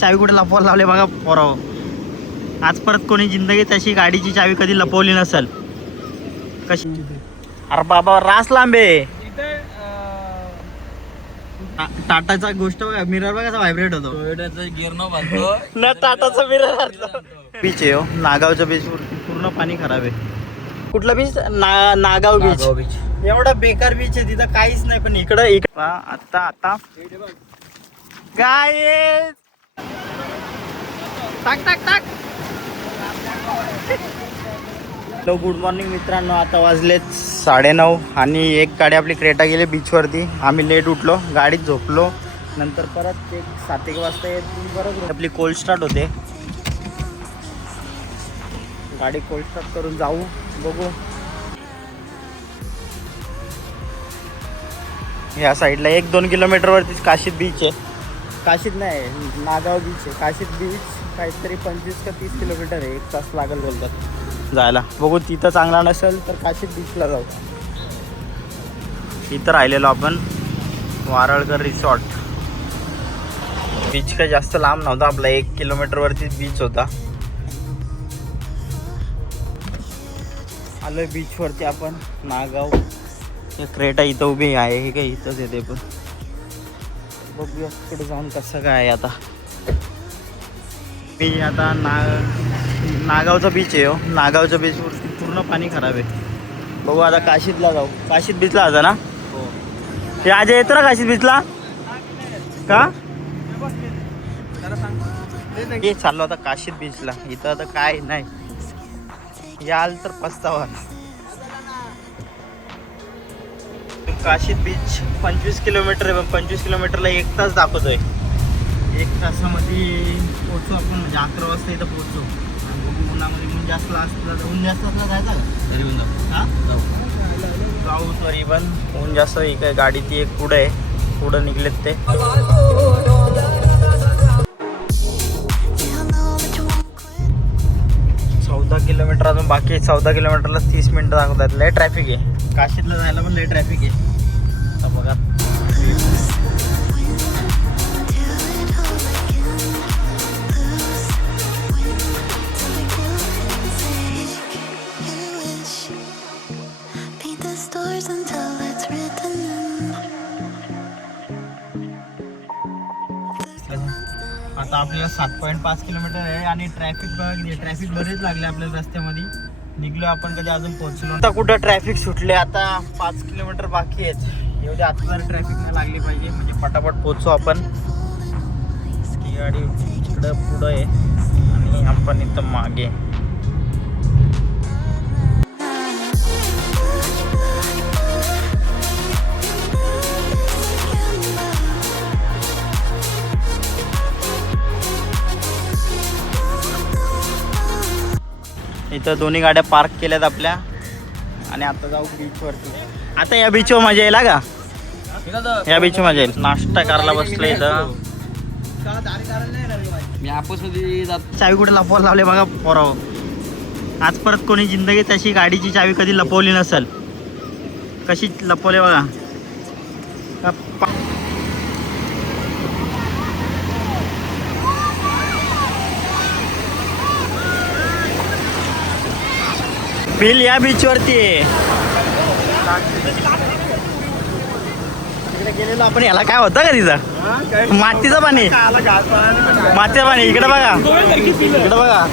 चावी कुठे लपवायला लावले बघा पोराव. आज परत कोणी जिंदगीत अशी गाडीची चावी कधी लपवली नसेल. कशी अरे बाबा रास लांबे. टाटाचा गोष्ट बघा, मिरर बघा कसा व्हायब्रेट होतो. गिअर न बांधतो न टाटाचा मिरर. बीच आहे हो, नागावचं बीच पूर्ण पाणी खराब आहे. कुठला बीच? नागाव बीच. एवढा बेकार बीच आहे, तिथं काहीच नाही. पण इकडं आता काय टाक. हॅलो गुड मॉर्निंग मित्रांनो. आता वाजलेत 9:30 आणि एक गाडी आपली क्रेटा गेली बीचवरती. आम्ही लेट उठलो, गाडीत झोपलो. नंतर परत 7-1 वाजता परत आपली कोल्ड स्टार्ट होते. गाडी कोल्ड स्टार्ट करून जाऊ, बघू. ह्या साईडला 1-2 किलोमीटरवरतीच काशीद बीच आहे. काशीद नाही, नागाव बीच आहे. काशीद बीच काहीतरी 25 का 30 किलोमीटर आहे. 1 तास लागेल बोलतात जायला. बघू, तिथं चांगला नसेल तर काशीद बीचला जाऊ. इथं राहिलेलो आपण वारळकर रिसॉर्ट. बीच काही जास्त लांब नव्हता, आपला 1 किलोमीटरवरतीच बीच होता. आलोय बीचवरती आपण. नागाव क्रेटा इथं उभी आहे. हे काय इथंच येते. पण बघूया पुढे जाऊन कसं काय आहे. आता मी आता नागावचा बीच आहे हो. नागावच्या बीचवरती पूर्ण पाणी खराब आहे. बघू आता काशीदला जाऊ. काशीद बीचला आता ना हे आज येतो ना काशीद बीचला का? हे चाललो आता काशीद बीचला. इथं आता काय नाही, याल तर पस्तावा. काशीद बीच 25 किलोमीटर आहे. 25 किलोमीटरला 1 तास दाखवतोय. 1 तासामध्ये पोहोचू आपण. म्हणजे 11 वाजता इथं पोहोचू. उन्हामध्ये ऊन जास्त असलं तर ऊन जास्त असलं जायचं का तरी ऊन जाऊ तरी पण ऊन जास्त. एक गाडी ती एक पुढं आहे, पुढं निघलेत ते. 14 किलोमीटर अजून बाकी आहे. 14 किलोमीटरला 30 मिनिटं दाखवतात. लय ट्रॅफिक आहे. काशीदला जायला पण लय ट्रॅफिक आहे. आता बघा आता आपल्याला 7.5 किलोमीटर आहे. आणि ट्रॅफिक बरेच लागले आपल्याला रस्त्यामध्ये. निघलो आपण, कधी अजून पोहोचलो. आता कुठं ट्रॅफिक सुटले. आता 5 किलोमीटर बाकी आहेत. एवढी आता जर ट्रॅफिक नाही लागली पाहिजे, म्हणजे पटापट पोहोचू आपण. ही गाडी इकडं पुढं आहे आणि आपण इथं मागे. इथं दोन्ही गाड्या पार्क केल्यात आपल्या. आणि आता जाऊ बीचवरती. आता या बीचवर मजा येईल का? या बीचवर मजा येईल. नाश्ता करायला बसलो इथं. मी आपसमध्ये चावी कुठे लपवायला लावले बघा पोराव. आज परत कोणी जिंदगीत अशी गाडीची चावी कधी लपवली नसेल. कशी लपवले बघा. बिल या बीचवरती आहे. तिकडे गेलेलो आपण. याला काय होतं का तिथं? मातीचं पाणी. मातीचं पाणी. इकडे बघा, इकडे बघा.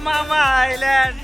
मामा आयलँड.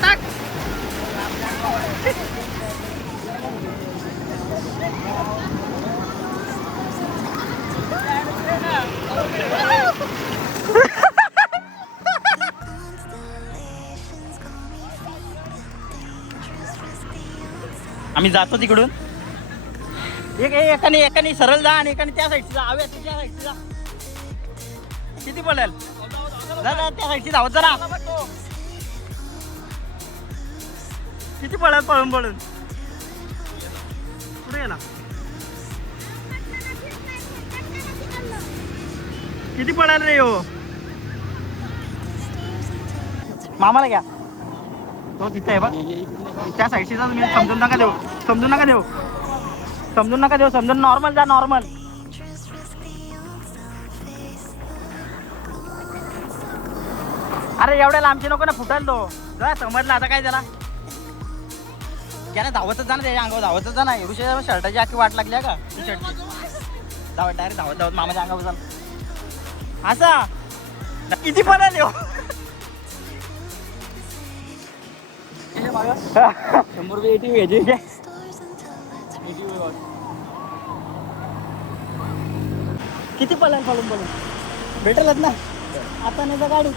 टाक. आम्ही जातो तिकडून. एकाने सरळ जा आणि एकाने त्या साईडची जा. हवे त्या साईडची जा. किती पडेल? जा त्या साईडची धावत जरा. किती पडेल पळून पळून? पुढे गेला. किती पडाल रे हो? मामाला घ्या. तो तिथे आहे बघ. त्या साईडशी जा तुम्ही. समजून नका देऊ. समजून नॉर्मल जा. नॉर्मल. अरे एवढ्या लांबची नको ना फुटाल तो. जा समजला आता काय त्याला. त्याने धावतच जा ना. त्याच्या अंगावर धावतच जा ना. एवढी शर्टाची आखी वाट लागली का टी शर्टची. धावत डायरेक्ट धावत मामाच्या अंगावर जा. असा किती पडाल हो? 100 रुपये ATV घ्यायची. किती पळून भेटेलच ना. आता नाही गाडी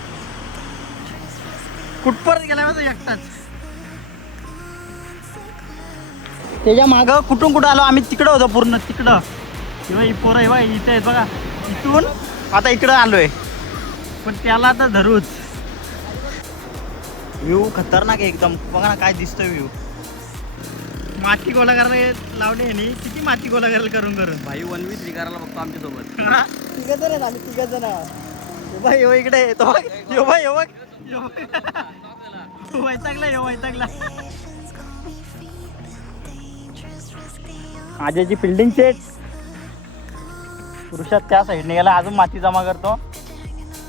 कुठपर्यंत गेला माझा एकटाच. त्याच्या माग कुठून आलो आम्ही. तिकडं होतो पूर्ण तिकडं. ही पोरं इथे आहेत बघा. इथून आता इकडं आलोय. पण त्याला आता धरूच. व्ह्यू खतरनाक आहे एकदम. बघा ना काय दिसतोय व्ह्यू. माती गोला करायला लावले ह्यानी. किती माती गोला करायला करून भाई 1v3 करायला बघतो आमच्यासोबत. तिघ जण आम्ही 3 जण. यो इकडे येतो. यो वैतागला. आजची फिल्डिंग सेट. पुरुषात त्या साईडने गेला. अजून माती जमा करतो.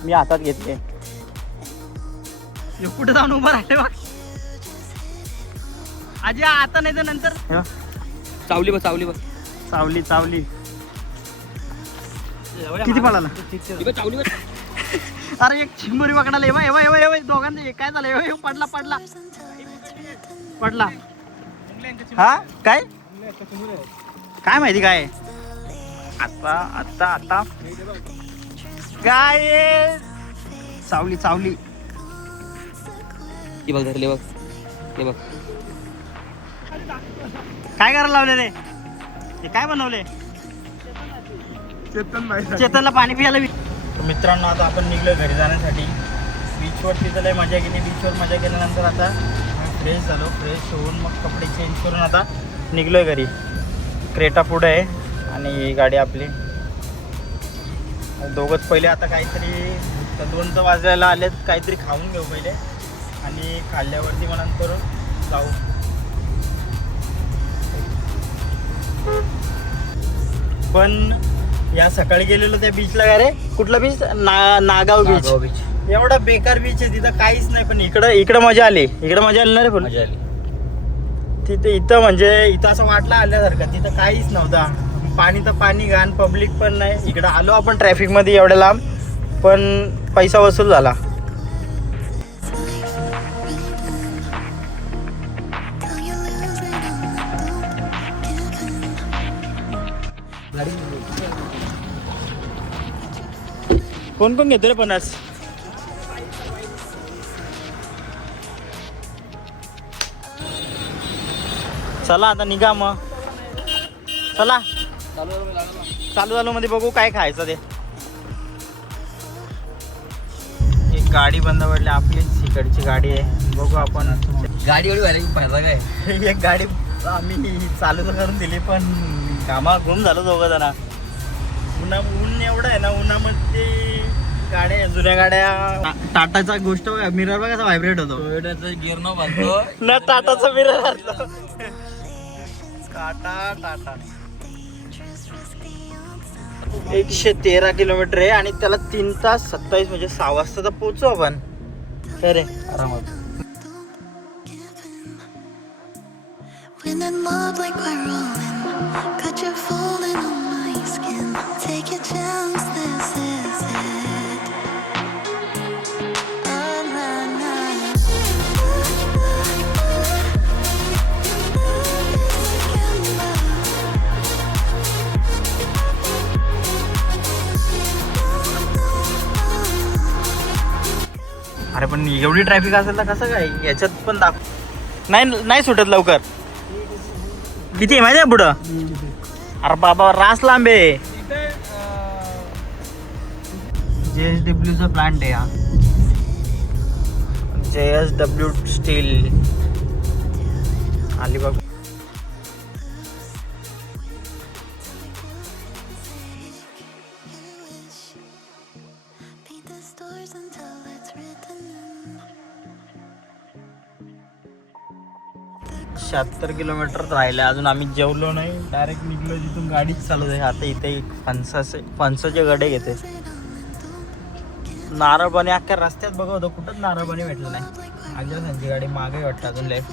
मी हातात घेतले. कुठे जाऊन उभं राहिले बघ. आजी आता नाही तर नंतर. चावली बघ. चावली. किती पळाला? चावली बघ. अरे एक चिंबोरी पकडाला. एवा दोघांचे काय झालं? पडला. हा काय माहिती काय. आता काय चावली. ती बघ धरले बघ. ते बघ काय करायला लावले रे? हे काय बनवले? चेतनला पाणी पियाला. मित्रांनो आता आपण निघलो घरी जाण्यासाठी. बीचवर तिथं लय मजा केली. बीचवर मजा केल्यानंतर आता फ्रेश झालो. फ्रेश होऊन मग कपडे चेंज करून आता निघलोय घरी. क्रेटा पुढे आहे आणि ही गाडी आपली. दोघंच पहिले आता काहीतरी 2 वाजायला आलेत. काहीतरी खाऊन घेऊ पहिले आणि खाल्ल्यावरती मग नंतर जाऊ. पण या सकाळी गेलेलो त्या बीचला. काय रे कुठला बीच? नागाव बीच. एवढा बेकार बीच आहे तिथं. काहीच नाही. पण इकडं मजा आली. ना रे. पण मजा आली. इथं म्हणजे इथं असं वाटलं आल्यासारखं. तिथं काहीच नव्हता. पाणी तर पाणी घाण. पब्लिक पण नाही. इकडं आलो आपण ट्रॅफिक मध्ये एवढ्या लांब. पण पैसा वसूल झाला. कोण घेतो रे 50? चला आता निघा मग. चला चालू मध्ये बघू काय खायचं ते. एक गाडी बंद पडली. आपलीच इकडची गाडी आहे. बघू आपण. गाडी एवढी व्हायला फायदा काय. एक गाडी आम्ही चालू तर करून दिली पण कामा घुम झालो दोघं जण. ऊन एवढं आहे ना. उन्हामध्ये गाड्या जुन्या गाड्या. टाटाचा गोष्ट बघा. मिरर बघा कसा व्हायब्रेट होतो. टोयोटाचा गिअर न बांधतो ना टाटाचा मिरर घातला. टाटा 113 किलोमीटर आहे आणि त्याला 3 तास 27 म्हणजे 6 वाजता तर पोहोचू आपण. काय रे आरामात. When that mob like we're rolling, got you falling on my skin. Take your chance, this is it. Oh, nah, nah. अरे पण एवढी ट्रॅफिक असेल तर कसं काय? याच्यात पण नाही सुटत लवकर. किती आहे माहिती आहे पुढं? अरे बाबा रास लांब आहे. JSW चा प्लांट आहे हा. JSW steel Alibag. Paint the stars until it's written in. 76 kilometre राहिले अजून. आम्ही जेवलो नाही, डायरेक्ट निघलो जिथून गाडीच चालू आहे. आता इथे एक फणसाचे गडे घेते. नारळपाणी अख्ख्या रस्त्यात बघा कुठंच नारळपाणी भेटलं नाही. अजून त्यांची गाडी मागे वाटतं अजून लेफ्ट.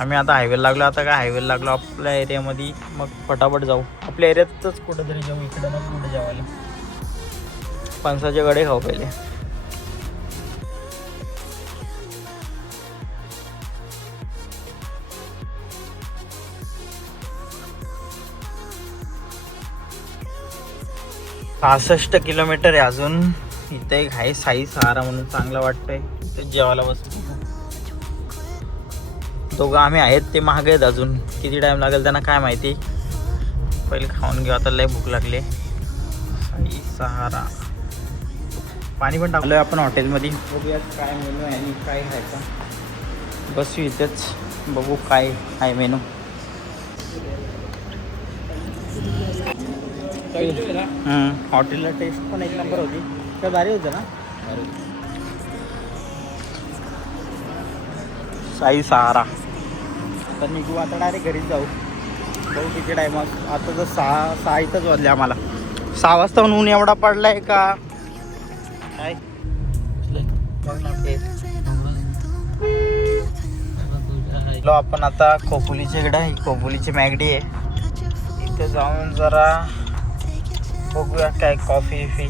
आम्ही आता हायवेला लागलो. आता काय हायवेला लागलो आपल्या एरियामध्ये, मग फटाफट जाऊ. आपल्या एरियातच कुठंतरी जाऊ, इकडे मग कुठे जेवायला. फणसाचे गडे खाऊ पहिले. पासष्ट किलोमीटर आहे अजून. इथे एक आहे साई सहारा म्हणून, चांगलं वाटतंय. ते जेवायला बसतो. दोघं आम्ही आहेत, ते महाग आहेत अजून. किती टाइम लागेल त्यांना काय माहिती. पहिले खाऊन घेऊ, आता लय भूक लागली. साई सहारा. पाणी पण टाकलोय आपण हॉटेलमध्ये. बघूयात काय मेनू आहे आणि काय खायचं. बसू इथेच, बघू काय आहे मेनू. हॉटेलला टेस्ट पण एक नंबर होती. तर भारी होतं ना. साई सहारा. तर निघू आता, डायरेक्ट घरीच जाऊ. बघू किती टाईम. आता तर सहा इथंच वाजले आम्हाला. 6 वाजता ऊन एवढा पडलाय का काय. आपण आता खोपोलीच्या इकडे. खोपोलीची मॅगडी आहे. इथे जाऊन जरा बघूया काय कॉफी फी.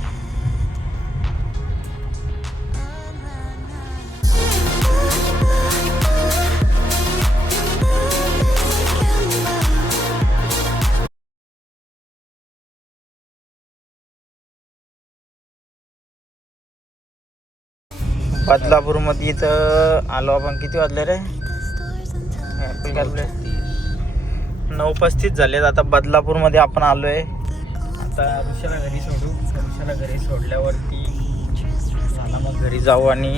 बदलापूरमध्ये इथं आलो आपण. किती वाजले रे? 9:35 झालेत. आता बदलापूरमध्ये आपण आलोय. आता ऋषाला घरी सोडू. ऋषाला घरी सोडल्यावरती झाला मग घरी जाऊ आणि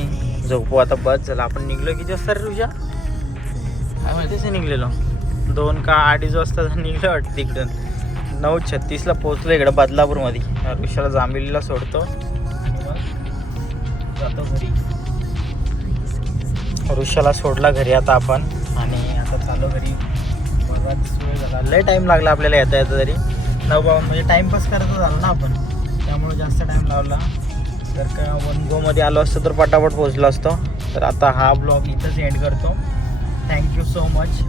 झोपू. आता बस झाला. आपण निघलो किती वाजता रे ऋषा? काय माहितीच निघलेलो. 2 का 2:30 वाजता निघलो वाटतं तिकडून. 9:36ला पोहोचलो इकडं बदलापूरमध्ये. ऋषाला जांभेलीला सोडतो आणि मग जातो घरी. ऋषाला सोडला घरी आता आपण आणि आता चालू घरी. बराच वेळ झाला, लय टाईम लागला आपल्याला येता येता तरी. 9 म्हणजे टाईमपास करत झालो ना आपण, त्यामुळे जास्त टाईम लावला. जर का वन गोमध्ये आलो असतो तर पटापट पोहोचलो असतो. तर आता हा ब्लॉग इथंच एंड करतो. Thank you so much.